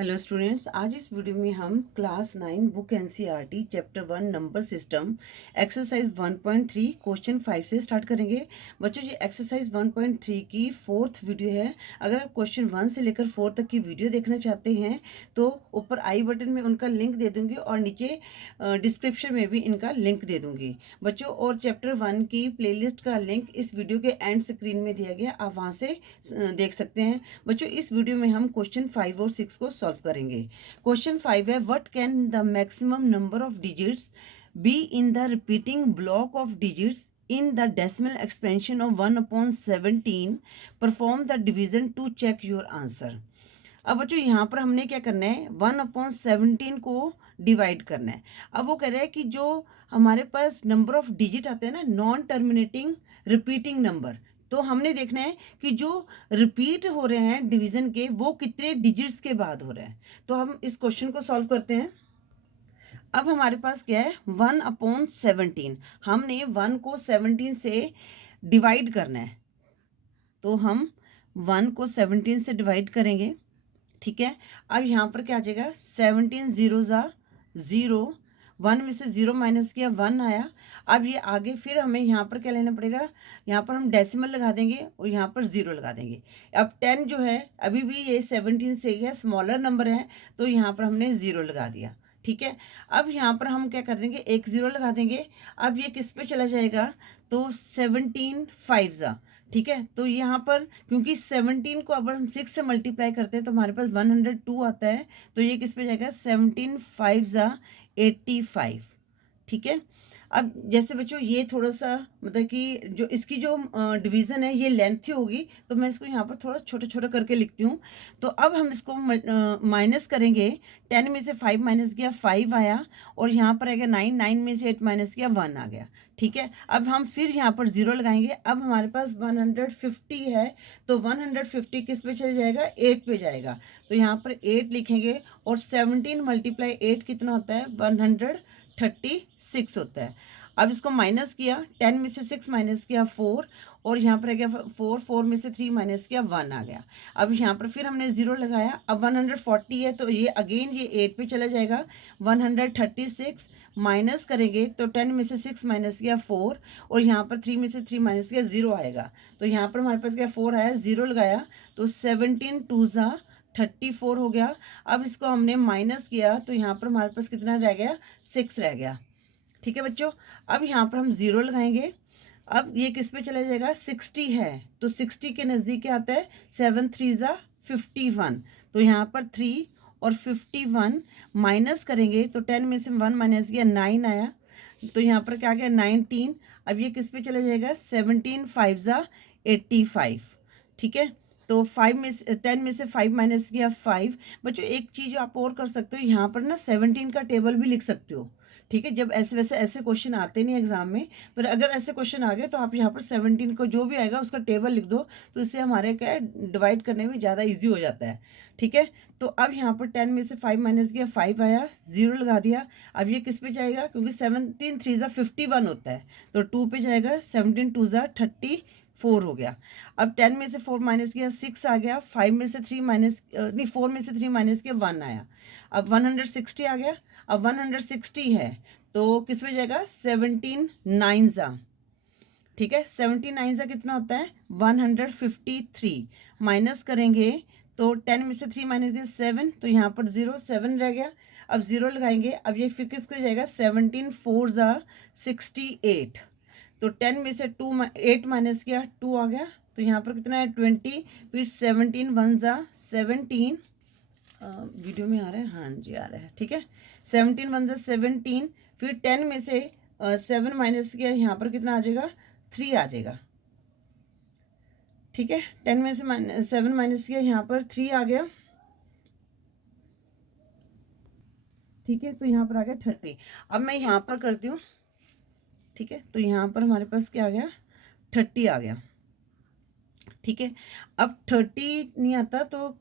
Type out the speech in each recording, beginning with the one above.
Hello students, आज इस video में हम class 9 book NCERT chapter 1 number system exercise 1.3 question 5 से स्टार्ट करेंगे। बच्चों, ये एक्सरसाइज 1.3 की 4th वीडियो है। अगर आप क्वेश्चन 1 से लेकर 4 तक की वीडियो देखना चाहते हैं तो ऊपर आई बटन में उनका लिंक दे दूंगी और नीचे डिस्क्रिप्शन में भी इनका लिंक दे दूंगी बच्चों। और चैप्टर 1 की प्लेलिस्ट का लिंक इस वीडियो के एंड स्क्रीन में दिया गया, आप वहाँ से देख सकते हैं। बच्चों, इस वीडियो में हम क्वेश्चन 5 और 6 को सॉल्व करेंगे। क्वेश्चन 5 है, what can the maximum number of digits be in the repeating block of digits in the decimal expansion of 1/17? perform the division to check your answer। अब बच्चों यहाँ पर हमने क्या करना है, 1/17 को डिवाइड करना है। अब वो कह रहा है कि जो हमारे पास नंबर ऑफ डिजिट आते हैं ना, नॉन टर्मिनेटिंग रिपीटिंग नंबर, तो हमने देखना है कि जो रिपीट हो रहे हैं डिवीजन के वो कितने डिजिट्स के बाद हो रहे हैं। तो हम इस क्वेश्चन को सॉल्व करते हैं। अब हमारे पास क्या है, 1/17। हमने 1 को 17 से डिवाइड करना है, तो हम 1 को 17 से डिवाइड करेंगे। ठीक है, अब यहाँ पर क्या आ जाएगा, 17 जीरो ज़ा 0, 1 में से 0 माइनस किया 1 आया। अब ये आगे फिर हमें यहाँ पर क्या लेना पड़ेगा, यहाँ पर हम डेसिमल लगा देंगे और यहाँ पर 0 लगा देंगे। अब 10 जो है अभी भी ये 17 से है, स्मॉलर नंबर है, तो यहाँ पर हमने 0 लगा दिया। ठीक है, अब यहाँ पर हम क्या कर देंगे, एक 0 लगा देंगे। अब ये किस पे चला जाएगा, तो 17 5 ज़ा। ठीक है, तो यहाँ पर क्योंकि 17 को अगर हम 6 से मल्टीप्लाई करते हैं तो हमारे पास 102 आता है, तो ये किस पे जाएगा, 17 5 ज़ा 85। ठीक है, अब जैसे बच्चों ये थोड़ा सा मतलब कि जो इसकी जो डिवीज़न है ये लेंथी होगी, तो मैं इसको यहाँ पर थोड़ा छोटा छोटा करके लिखती हूँ। तो अब हम इसको माइनस करेंगे। 10 में से 5 माइनस किया 5 आया, और यहाँ पर आएगा 9, 9 में से 8 माइनस किया 1 आ गया। ठीक है, अब हम फिर यहाँ पर 0 लगाएंगे। अब हमारे पास 150 है, तो 150 किस पे चले जाएगा, 8 पे जाएगा, तो यहाँ पर 8 लिखेंगे। और 17 मल्टीप्लाई 8 कितना होता है, 136 होता है। अब इसको माइनस किया, 10 में से 6 माइनस किया 4, और यहाँ पर आ गया 4, 4 में से 3 माइनस किया 1 आ गया। अब यहाँ पर फिर हमने 0 लगाया। अब 140 है, तो ये अगेन ये 8 पे चला जाएगा। 136 माइनस करेंगे, तो 10 में से 6 माइनस किया 4, और यहाँ पर 3 में से 3 माइनस किया 0 आएगा, तो यहाँ पर हमारे पास क्या 4 आया, 0 लगाया, तो 17 2 ज़ा 34 हो गया। अब इसको हमने माइनस किया, तो यहाँ पर हमारे पास कितना रह गया, 6 रह गया। ठीक है बच्चों, अब यहाँ पर हम 0 लगाएंगे। अब ये किस पे चला जाएगा, 60 है, तो 60 के नज़दीक क्या आता है, 7 3 ज़ा 51, तो यहाँ पर 3 और 51 माइनस करेंगे, तो 10 में से 1 माइनस किया 9 आया, तो यहाँ पर क्या गया 19। अब ये किस पे चला जाएगा, 17 5 ज़ा 85। ठीक है, तो 5 में से 10 में से 5 माइनस किया 5। बच्चों एक चीज़ आप और कर सकते हो, यहाँ पर ना 17 का टेबल भी लिख सकते हो। ठीक है, जब ऐसे वैसे ऐसे क्वेश्चन आते नहीं एग्जाम में, पर अगर ऐसे क्वेश्चन आ गए तो आप यहाँ पर 17 को जो भी आएगा उसका टेबल लिख दो, तो इससे हमारे क्या डिवाइड करने में ज़्यादा ईजी हो जाता है। ठीक है, तो अब यहाँ पर 10 में से 5 माइनस किया 5 आया, 0 लगा दिया। अब ये किस पे जाएगा, क्योंकि 17 3 ज़ा 51 होता है, तो 2 पे जाएगा, 17 2 ज़ा 34 हो गया। अब 10 में से 4 माइनस किया 6 आ गया, 5 में से 3 माइनस नहीं 4 में से 3 माइनस किया 1 आया। अब 160 आ गया। अब 160 है, तो किस में जाएगा, 17 9 ज़ा। ठीक है, 17 9 ज़ा कितना होता है, 153। माइनस करेंगे, तो 10 में से 3 माइनस किया 7, तो यहाँ पर 0 7 रह गया। अब 0 लगाएंगे। अब ये फिर किसके जाएगा, 17 4 ज़ा 68, तो 10 में से 8 माइनस किया 2 आ गया, तो यहाँ पर कितना है 20, फिर 17 1 ज़ा 17। वीडियो में आ रहा है, हाँ जी आ रहा है। ठीक है, 17 1 ज़ा 17, फिर 10 में से 7 माइनस किया, यहाँ पर कितना आ जाएगा, 3 आ जाएगा। ठीक है, 10 में से 7 माइनस किया, यहाँ पर 3 आ गया। ठीक है, तो यहाँ पर आ गया 30। अब मैं यहाँ पर करती हूँ। ठीक है, तो यहाँ पर हमारे पास क्या आ गया, 30 आ गया। ठीक है, अब 30 नहीं आता, तो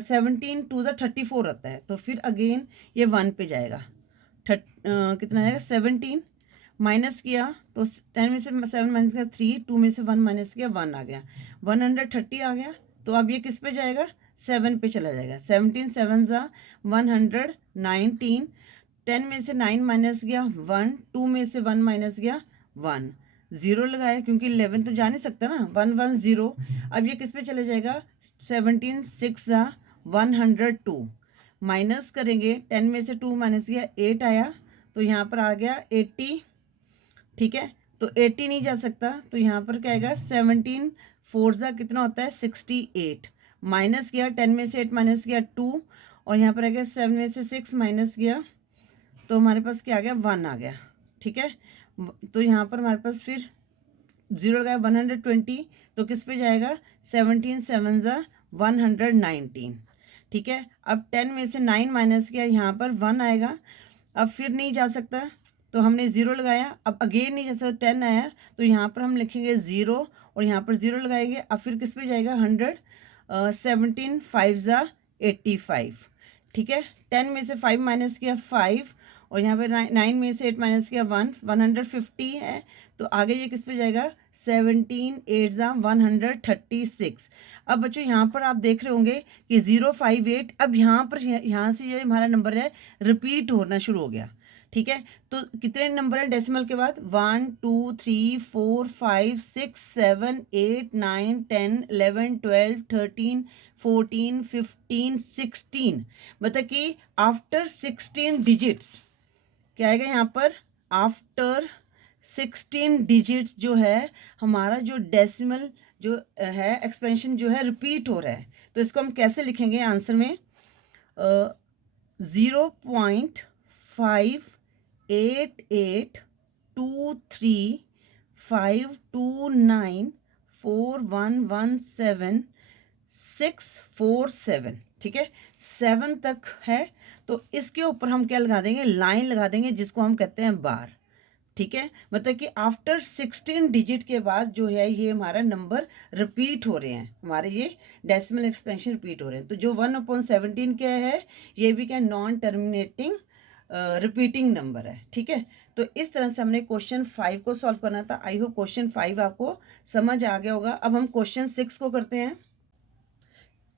17 2 ज़ा 34 आता है, तो फिर अगेन ये 1 पे जाएगा। कितना आएगा, 17 माइनस किया, तो 10 में से 7 माइनस किया 3, 2 में से 1 माइनस किया 1 आ गया, 130 आ गया। तो अब ये किस पे जाएगा, 7 पे चला जाएगा। 17 7 ज़ा 119, 10 में से 9 माइनस गया 1, 2 में से 1 माइनस गया 1, 0 लगाया क्योंकि 11 तो जा नहीं सकता ना, 1 1 0। अब ये किस पे चले जाएगा, 17 6 ज़ा 102, माइनस करेंगे 10 में से 2 माइनस गया 8 आया, तो यहाँ पर आ गया 80। ठीक है, तो 80 नहीं जा सकता, तो यहाँ पर क्या आएगा, 17 4 ज़ा कितना होता है 68, माइनस किया 10 में से 8 माइनस किया 2, और यहाँ पर आ गया 7 में से 6 माइनस किया, तो हमारे पास क्या आ गया, 1 आ गया। ठीक है, तो यहाँ पर हमारे पास फिर 0 लगाया 120, तो किस पे जाएगा, 17 7 ज़ा 119। ठीक है, अब 10 में से 9 माइनस किया, यहाँ पर 1 आएगा, अब फिर नहीं जा सकता, तो हमने 0 लगाया, अब अगेन नहीं जा सकता, 10 आया, तो यहाँ पर हम लिखेंगे 0 और यहाँ पर 0 लगाएंगे। अब फिर किस पे जाएगा, 100, 17 5 ज़ा 85। ठीक है, 10 में से 5 माइनस किया 5, और यहाँ पे 9 में से 8 माइनस किया 1, 150 है, तो आगे ये किस पे जाएगा, 17 8 ज़ा 136। अब बच्चों यहाँ पर आप देख रहे होंगे कि 058, अब यहाँ पर यहाँ से ये हमारा नंबर है रिपीट होना शुरू हो गया। ठीक है, तो कितने नंबर हैं डेसिमल के बाद, 1 2 3 4 5 6 7 8 9 10 11 12 13 14 15 16, मतलब कि आफ्टर 16 डिजिट्स क्या आएगा यहाँ पर, आफ्टर 16 डिजिट्स जो है हमारा जो डेसिमल जो है एक्सपेंशन जो है रिपीट हो रहा है। तो इसको हम कैसे लिखेंगे आंसर में, 0.5882394117 ठीक है, 7 तक है, तो इसके ऊपर हम क्या लगा देंगे, लाइन लगा देंगे जिसको हम कहते हैं बार। ठीक है, मतलब कि आफ्टर 16 डिजिट के बाद जो है ये हमारा नंबर रिपीट हो रहे हैं, हमारे ये डेसिमल एक्सपेंशन रिपीट हो रहे हैं। तो जो 1/17 क्या है, ये भी क्या नॉन टर्मिनेटिंग रिपीटिंग नंबर है। ठीक है, तो इस तरह से हमने क्वेश्चन 5 को सॉल्व करना था। आई होप क्वेश्चन 5 आपको समझ आ गया होगा। अब हम क्वेश्चन 6 को करते हैं।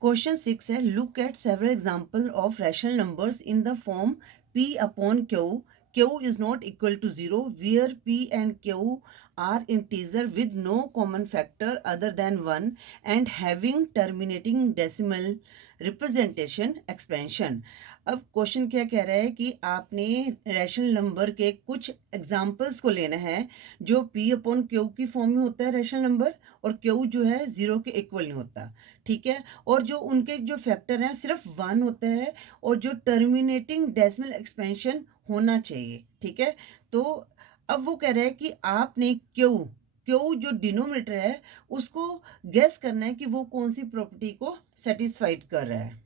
क्वेश्चन 6 है, look at several example of rational numbers in the form p upon q, q is not equal to 0 where p and q are integer with no common factor other than 1 and having terminating decimal representation expansion। अब question क्या कह रहा है कि आपने rational number के कुछ examples को लेना है जो p अपॉन q की फॉर्म में होता है रैशनल नंबर, और q जो है 0 के इक्वल नहीं होता। ठीक है, और जो उनके जो फैक्टर हैं सिर्फ 1 होता है, और जो टर्मिनेटिंग डेसिमल एक्सपेंशन होना चाहिए। ठीक है, तो अब वो कह रहे हैं कि आपने क्यू जो डिनोमिनेटर है उसको गेस करना है कि वो कौन सी प्रॉपर्टी को सेटिस्फाइड कर रहा है।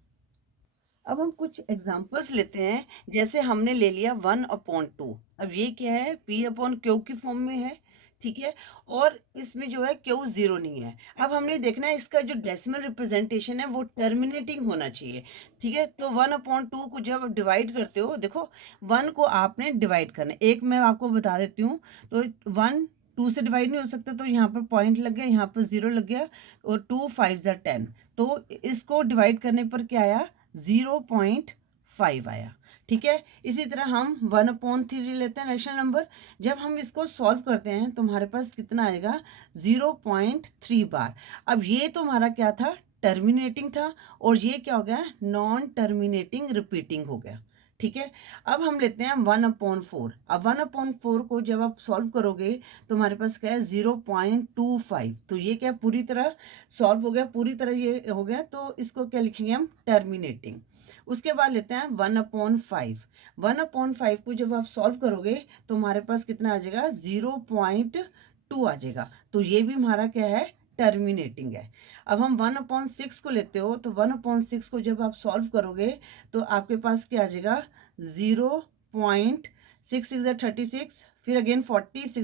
अब हम कुछ एग्जांपल्स लेते हैं, जैसे हमने ले लिया 1/2। अब ये क्या है, p अपॉन क्यू की फॉर्म में है। ठीक है, और इसमें जो है क्यू 0 नहीं है। अब हमने देखना है इसका जो डेसिमल रिप्रेजेंटेशन है वो टर्मिनेटिंग होना चाहिए। ठीक है, तो 1/2 को जब डिवाइड करते हो, देखो 1 को आपने डिवाइड करना है। एक मैं आपको बता देती हूँ, तो 1 2 से डिवाइड नहीं हो सकता, तो यहाँ पर पॉइंट लग गया, यहाँ पर 0 लग गया, और 2 5 10, तो इसको डिवाइड करने पर क्या आया, 0.5 आया। ठीक है, इसी तरह हम 1/3 लेते हैं रैशनल नंबर। जब हम इसको सॉल्व करते हैं तो हमारे पास कितना आएगा, 0.3 बार। अब ये तो हमारा क्या था, टर्मिनेटिंग था, और ये क्या हो गया, नॉन टर्मिनेटिंग रिपीटिंग हो गया। ठीक है, अब हम लेते हैं 1/4। अब 1/4 को जब आप सॉल्व करोगे तो हमारे पास क्या है, 0.25। तो ये क्या पूरी तरह सॉल्व हो गया, पूरी तरह ये हो गया, तो इसको क्या लिखेंगे हम, टर्मिनेटिंग। उसके बाद लेते हैं 1/5। 1/5 को जब आप सॉल्व करोगे तो हमारे पास कितना आ जाएगा, 0.2 आ जाएगा, तो ये भी हमारा क्या है, टर्मिनेटिंग है। अब हम 1/6 को लेते हो, तो 1/6 को जब आप सॉल्व करोगे तो आपके पास क्या आ जाएगा, 0.6 फिर अगेन 40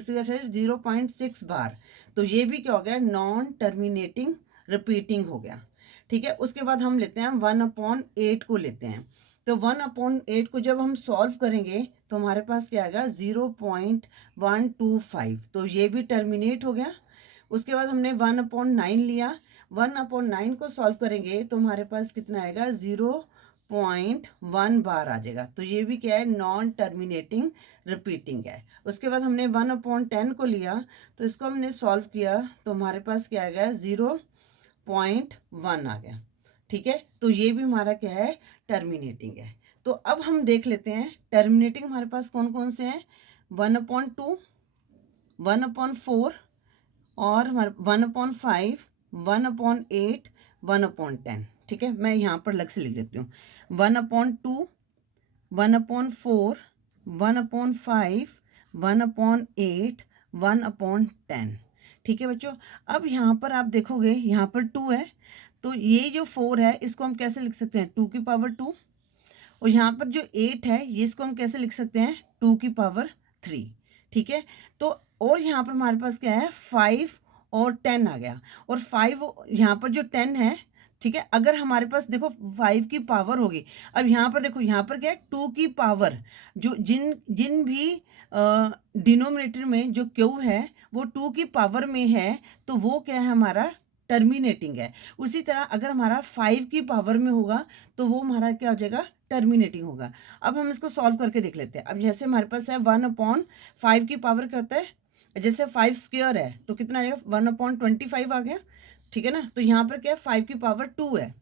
0.6 बार, तो ये भी क्या हो गया, नॉन टर्मिनेटिंग रिपीटिंग हो गया। ठीक है, उसके बाद हम लेते हैं 1/8 को लेते हैं। तो 1/8 को जब हम सॉल्व करेंगे तो हमारे पास क्या आएगा, 0.125, तो ये भी टर्मिनेट हो गया। उसके बाद हमने 1/9 लिया। 1/9 को सॉल्व करेंगे तो हमारे पास कितना आएगा 0.1 बार आ जाएगा। तो ये भी क्या है, नॉन टर्मिनेटिंग रिपीटिंग है। उसके बाद हमने 1/10 को लिया तो इसको हमने सॉल्व किया तो हमारे पास क्या आ गया 0.1 आ गया। ठीक है, तो ये भी हमारा क्या है, टर्मिनेटिंग है। तो अब हम देख लेते हैं टर्मिनेटिंग हमारे पास कौन कौन से हैं। 1/2, 1/4 और 1/5, 1/8, 1/10। ठीक है, मैं यहाँ पर अलग से लिख देती हूँ। 1/2, 1/4, 1/5, 1/8, 1/10। ठीक है बच्चों, अब यहाँ पर आप देखोगे यहाँ पर 2 है, तो ये जो 4 है इसको हम कैसे लिख सकते हैं 2 की पावर 2, और यहाँ पर जो 8 है ये इसको हम कैसे लिख सकते हैं 2 की पावर 3। ठीक है, तो और यहाँ पर हमारे पास क्या है 5 और 10 आ गया, और 5 यहाँ पर जो 10 है, ठीक है, अगर हमारे पास देखो 5 की पावर होगी, अब यहाँ पर देखो यहाँ पर क्या है 2 की पावर, जो जिन भी डिनोमिनेटर में जो क्यू है वो 2 की पावर में है, तो वो क्या है हमारा टर्मिनेटिंग है। उसी तरह अगर हमारा 5 की पावर में होगा तो वो हमारा क्या हो जाएगा, टर्मिनेटिंग होगा। अब हम इसको सॉल्व करके देख लेते हैं। अब जैसे हमारे पास है 1/5 की पावर क्या होता है, जैसे 5 स्क्वायर है तो कितना आएगा 1/25 आ गया। ठीक है ना, तो यहाँ पर क्या है 5 की पावर 2 है।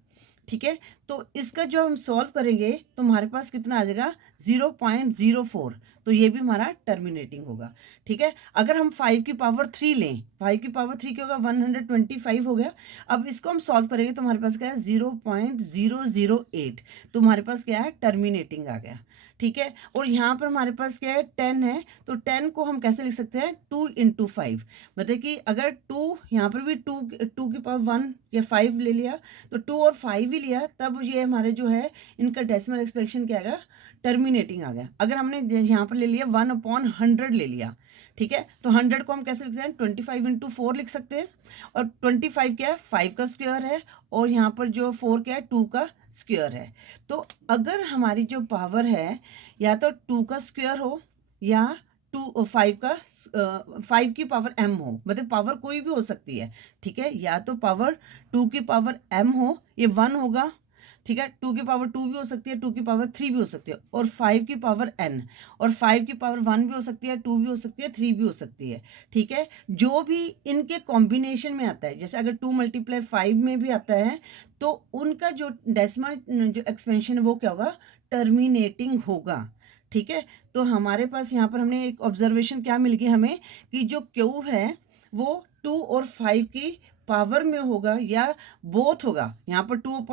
ठीक है, तो इसका जो हम सॉल्व करेंगे तो हमारे पास कितना आ जाएगा 0.04, तो ये भी हमारा टर्मिनेटिंग होगा। ठीक है, अगर हम 5 की पावर 3 लें, 5 की पावर 3 क्या होगा 125 हो गया। अब इसको हम सॉल्व करेंगे तो हमारे पास क्या है 0.008, तो हमारे पास क्या है टर्मिनेटिंग आ गया। ठीक है, और यहाँ पर हमारे पास क्या है 10 है, तो 10 को हम कैसे लिख सकते हैं 2 × 5, मतलब कि अगर 2 यहाँ पर भी 2 की पावर 1 या 5 ले लिया तो 2 और 5 ही लिया, तब ये हमारे जो है इनका डेसिमल एक्सप्रेशन क्या आएगा, टर्मिनेटिंग आ गया। अगर हमने यहाँ पर ले लिया 1/100 ले लिया, ठीक है, तो 100 को हम कैसे लिखते हैं 25 × 4 लिख सकते हैं, और 25 क्या है 5 का स्क्वायर है, और यहाँ पर जो 4 क्या है 2 का स्क्वायर है। तो अगर हमारी जो पावर है या तो 2 का स्क्वायर हो या 5 की पावर m हो, मतलब पावर कोई भी हो सकती है। ठीक है, या तो पावर 2 की पावर m हो, ये 1 होगा। ठीक है, 2 की पावर 2 भी हो सकती है, 2 की पावर 3 भी हो सकती है, और 5 की पावर n, और 5 की पावर 1 भी हो सकती है, 2 भी हो सकती है, 3 भी हो सकती है। ठीक है, जो भी इनके कॉम्बिनेशन में आता है, जैसे अगर 2 × 5 में भी आता है तो उनका जो डेसिमल जो एक्सपेंशन है वो क्या होगा, टर्मिनेटिंग होगा। ठीक है, तो हमारे पास यहाँ पर हमने एक ऑब्जर्वेशन क्या मिल गई हमें, कि जो क्यू है वो 2 और 5 की पावर में होगा या बोथ होगा। यहाँ पर 2 ×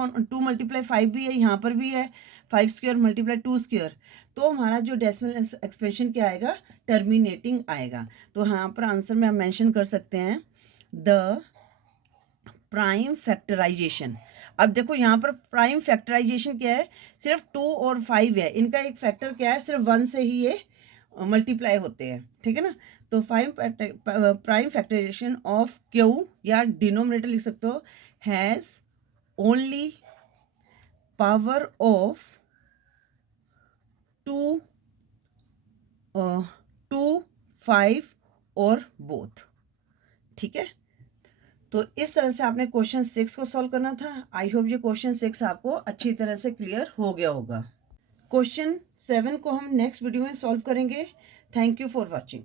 5 भी है, यहाँ पर भी है 5 स्क्वायर × 2 स्क्वायर, तो हमारा जो डेसिमल एक्सप्रेशन क्या आएगा, टर्मिनेटिंग आएगा। तो यहाँ पर आंसर में हम मेंशन कर सकते हैं द प्राइम फैक्टराइजेशन। अब देखो यहाँ पर प्राइम फैक्टराइजेशन क्या है, सिर्फ 2 और 5 है, इनका एक फैक्टर क्या है, सिर्फ 1 से ही ये मल्टीप्लाई होते हैं। ठीक है ना, तो प्राइम फैक्टराइजेशन ऑफ क्यू, या डिनोमिनेटर लिख सकते हो, हैज ओनली पावर ऑफ 2, 5 और बोथ। ठीक है, तो इस तरह से आपने क्वेश्चन 6 को सॉल्व करना था। आई होप ये क्वेश्चन 6 आपको अच्छी तरह से क्लियर हो गया होगा। क्वेश्चन 7 को हम नेक्स्ट वीडियो में सॉल्व करेंगे। Thank you for watching.